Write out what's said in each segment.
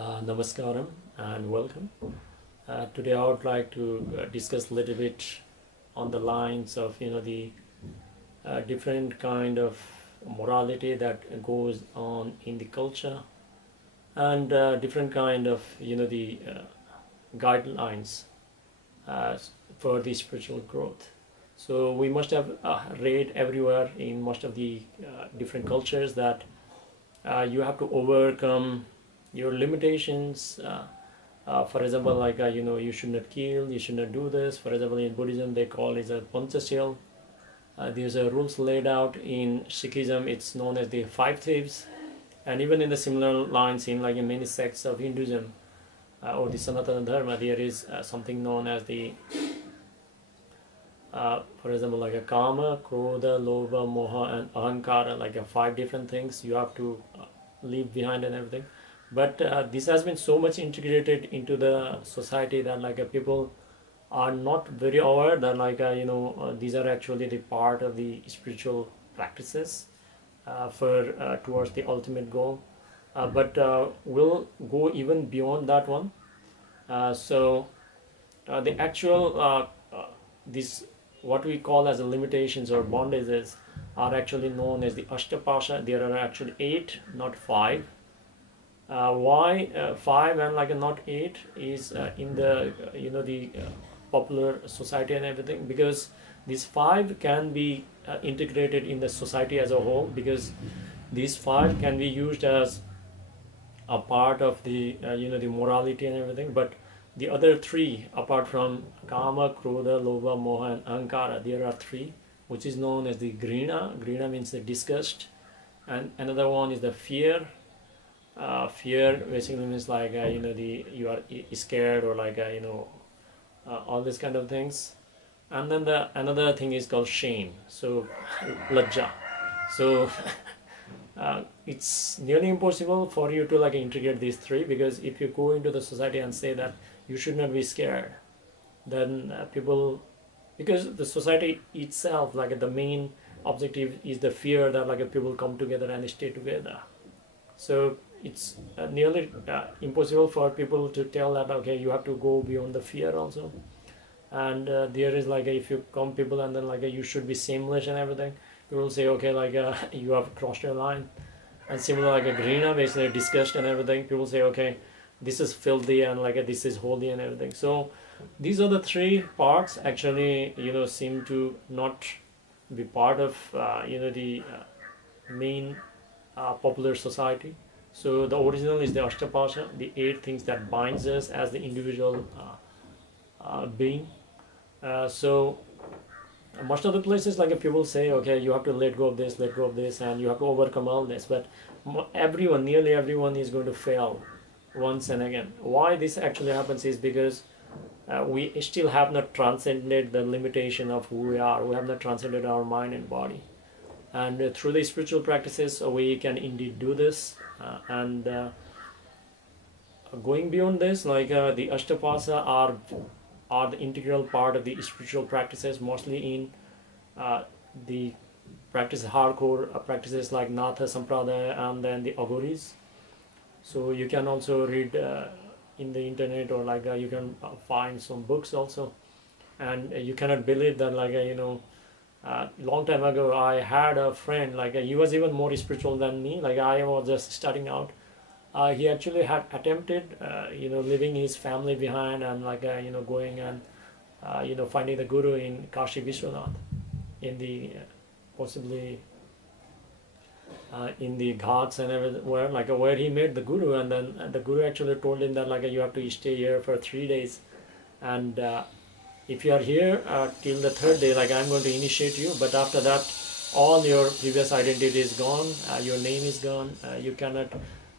Namaskaram and welcome. Today I would like to discuss a little bit on the lines of the different kind of morality that goes on in the culture and different kind of the guidelines for the spiritual growth. So we must have read everywhere in most of the different cultures that you have to overcome your limitations. For example, like you should not kill, you should not do this. For example, in Buddhism they call it a panchashil. These are rules laid out. In Sikhism it's known as the five thieves, and even in the similar lines in many sects of Hinduism or the Sanatana Dharma, there is something known as the for example, like a kama, krodha, lobha, moha and ahankara, five different things you have to leave behind and everything. But this has been so much integrated into the society that people are not very aware that these are actually the part of the spiritual practices for towards the ultimate goal. But we'll go even beyond that one. So the actual this what we call as the limitations or bondages are actually known as the Ashtapasha. There are actually 8, not 5. Why 5 and not 8 is in the the popular society and everything, because these 5 can be integrated in the society as a whole, because these 5 can be used as a part of the the morality and everything. But the other 3, apart from kama, krodha, lobha, moha and ahankara, there are 3 which is known as the grina. Grina means the disgust, and another one is the fear. Fear basically means you are scared or all these kind of things. And then the another thing is called shame, so lajja. So it's nearly impossible for you to integrate these 3, because if you go into the society and say that you should not be scared, then people, because the society itself, the main objective is the fear that people come together and stay together. So it's nearly impossible for people to tell that okay, you have to go beyond the fear also. And there is if you come people and then you should be shameless and everything, people will say okay, you have crossed your line. And similar a grina, basically disgust and everything, people say okay, this is filthy and this is holy and everything. So these are the 3 parts actually seem to not be part of the main popular society. So the original is the Ashtapasha, the 8 things that binds us as the individual being. So most of the places people say okay, you have to let go of this and you have to overcome all this, but nearly everyone is going to fail once and again. Why this actually happens is because we still have not transcended the limitation of who we are. We have not transcended our mind and body, and through the spiritual practices we can indeed do this. And going beyond this, the Ashtapasha are the integral part of the spiritual practices, mostly in the practice hardcore practices like Natha Sampradaya and then the Aghoris. So you can also read in the internet, or you can find some books also. And you cannot believe that long time ago I had a friend, he was even more spiritual than me. I was just starting out. He actually had attempted leaving his family behind and going and finding the guru in Kashi Vishwanath, in the possibly in the ghats and everywhere, where he met the guru. And then the guru actually told him that you have to stay here for 3 days, and if you are here till the 3rd day, I'm going to initiate you, but after that all your previous identity is gone, your name is gone, you cannot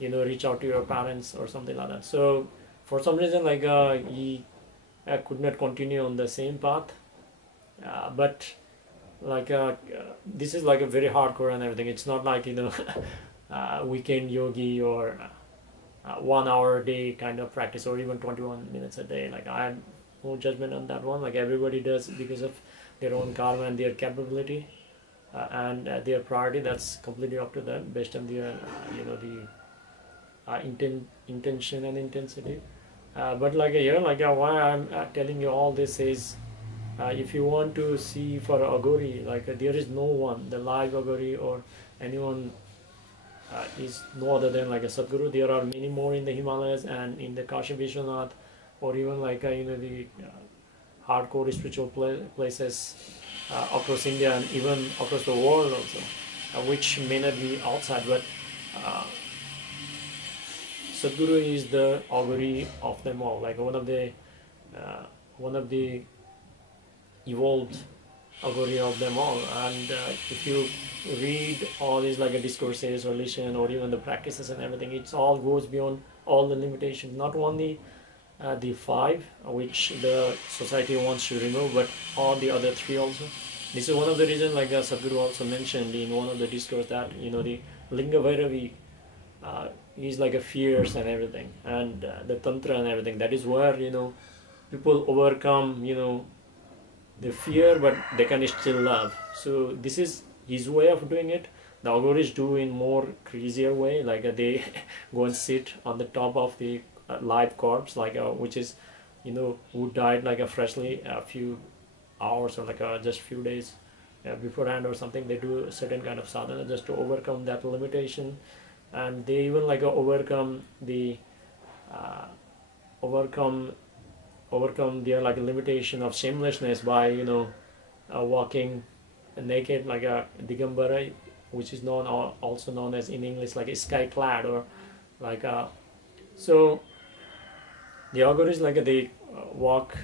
reach out to your parents or something like that. So for some reason he could not continue on the same path, but this is a very hardcore and everything. It's not weekend yogi or 1 hour a day kind of practice, or even 21 minutes a day. I have no judgment on that one. Everybody does because of their own karma and their capability and their priority. That's completely up to them based on their intention and intensity. But like here, like why I'm telling you all this is, if you want to see for Aghori, like there is no one, the live Aghori or anyone is no other than like a Sadhguru. There are many more in the Himalayas and in the Kashi Vishwanath, or even like the hardcore spiritual places across India and even across the world also, which may not be outside, but Sadhguru is the Aghori of them all, like one of the evolved Aghori of them all. And if you read all these like discourses or listen or even the practices and everything, it all goes beyond all the limitations, not only the five which the society wants to remove, but all the other three also. This is one of the reasons, like Sadhguru also mentioned in one of the discourse, that the Linga Vairavi is like a fierce and everything, and the Tantra and everything. That is where people overcome the fear, but they can still love. So this is his way of doing it. The Aghoris do in more crazier way, like they go and sit on the top of the live corpse, like which is who died like freshly a few hours or like just few days beforehand or something. They do a certain kind of sadhana just to overcome that limitation, and they even like overcome the overcome their like limitation of shamelessness by walking naked, like a digambara, which is also known as in English like a sky clad, or like so the Aghoris like they walk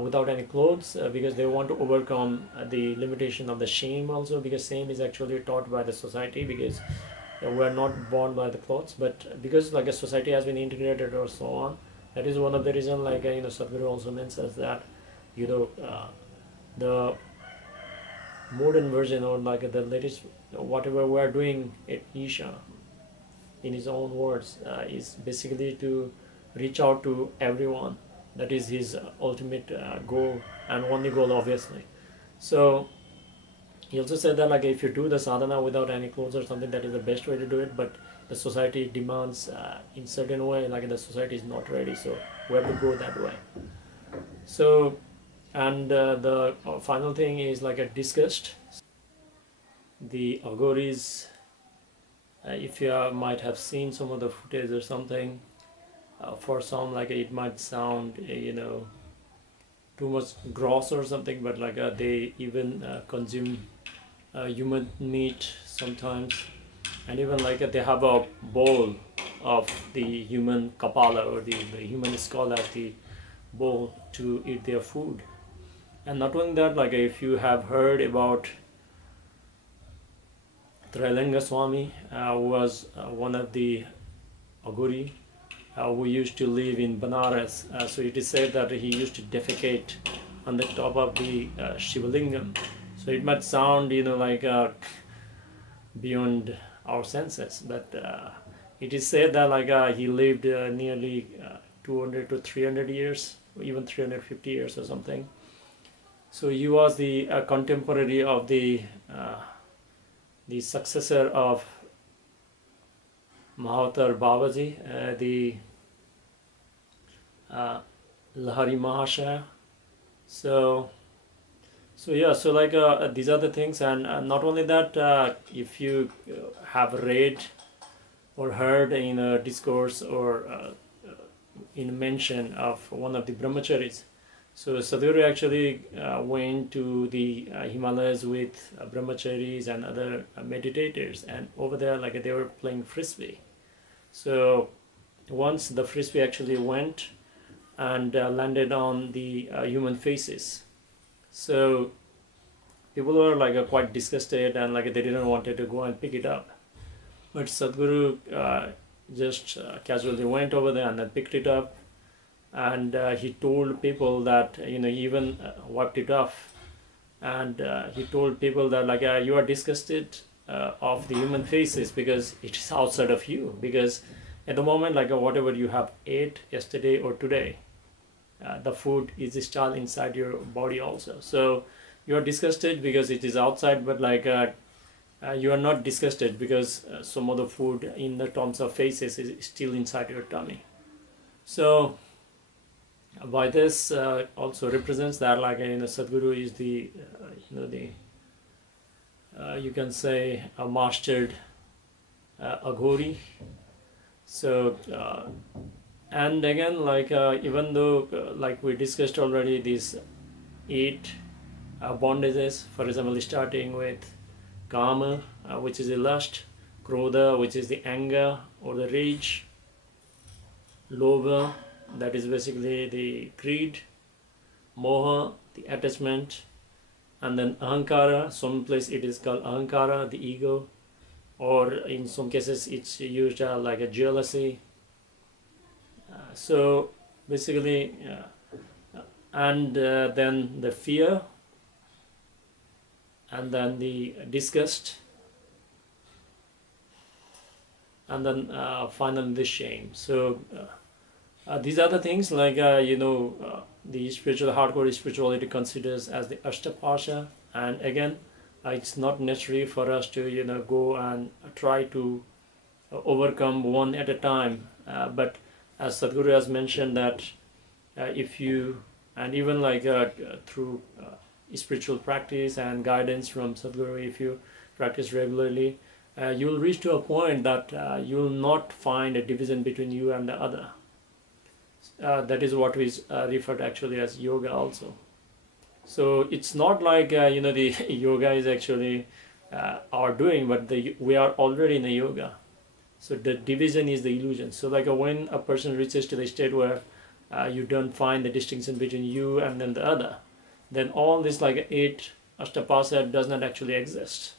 without any clothes because they want to overcome the limitation of the shame also, because shame is actually taught by the society, because we are not born by the clothes, but because like a society has been integrated or so on. That is one of the reasons, like Sadhguru also mentions that the modern version, or like the latest whatever we are doing at Isha, in his own words, is basically to reach out to everyone. That is his ultimate goal, and only goal, obviously. So he also said that like if you do the sadhana without any clothes or something, that is the best way to do it, but the society demands in certain way, like the society is not ready, so we have to go that way. So, and the final thing is like a disgust. The Aghoris, if you might have seen some of the footage or something, for some like it might sound too much gross or something, but like they even consume human meat sometimes, and even like they have a bowl of the human kapala, or the human skull as the bowl to eat their food. And not only that, like if you have heard about Trailenga Swami, was one of the Aghori who used to live in Banaras. So it is said that he used to defecate on the top of the Shivalingam. So it might sound like beyond our senses, but it is said that like he lived nearly 200 to 300 years, even 350 years or something. So he was the contemporary of the successor of Mahatar Babaji, the Lahari Mahashaya. So yeah, so like these are the things, and not only that, if you have read or heard in a discourse or in a mention of one of the brahmacharis, so Sadhguru actually went to the Himalayas with brahmacharis and other meditators, and over there like they were playing frisbee. So once the frisbee actually went and landed on the human faces, so people were like quite disgusted, and like they didn't want to go and pick it up. But Sadhguru just casually went over there and then picked it up, and he told people that he even wiped it off, and he told people that like you are disgusted of the human faces because it is outside of you, because at the moment like whatever you have ate yesterday or today, the food is still inside your body also. So you are disgusted because it is outside, but like you are not disgusted because some of the food in the terms of faces is still inside your tummy. So by this also represents that like Sadhguru is the you can say a mastered Aghori. So and again like even though like we discussed already these 8 bondages, for example starting with Kama, which is the lust, Krodha, which is the anger or the rage, Lobha, that is basically the greed, Moha, the attachment, and then Ahankara, some place it is called Ahankara, the ego, or in some cases it's used like a jealousy. So basically, and then the fear, and then the disgust, and then finally the shame. So these are the things like the spiritual hardcore spirituality considers as the Ashtapasha, and again it's not necessary for us to go and try to overcome one at a time, but as Sadhguru has mentioned that if you, and even like through spiritual practice and guidance from Sadhguru, if you practice regularly, you'll reach to a point that you'll not find a division between you and the other. That is what is referred actually as yoga also. So it's not like the yoga is actually our doing, but we are already in the yoga. So the division is the illusion. So like when a person reaches to the state where you don't find the distinction between you and then the other, then all this like 8 Ashtapasha does not actually exist.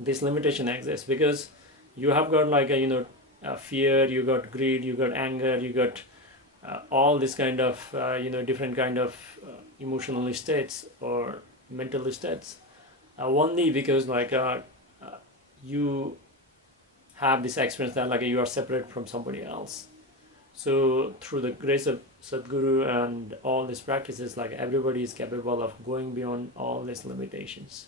This limitation exists because you have got like fear, you got greed, you got anger, you got all this kind of different kind of emotional states or mental states, only because like you have this experience that like you are separate from somebody else. So through the grace of Sadhguru and all these practices, like everybody is capable of going beyond all these limitations.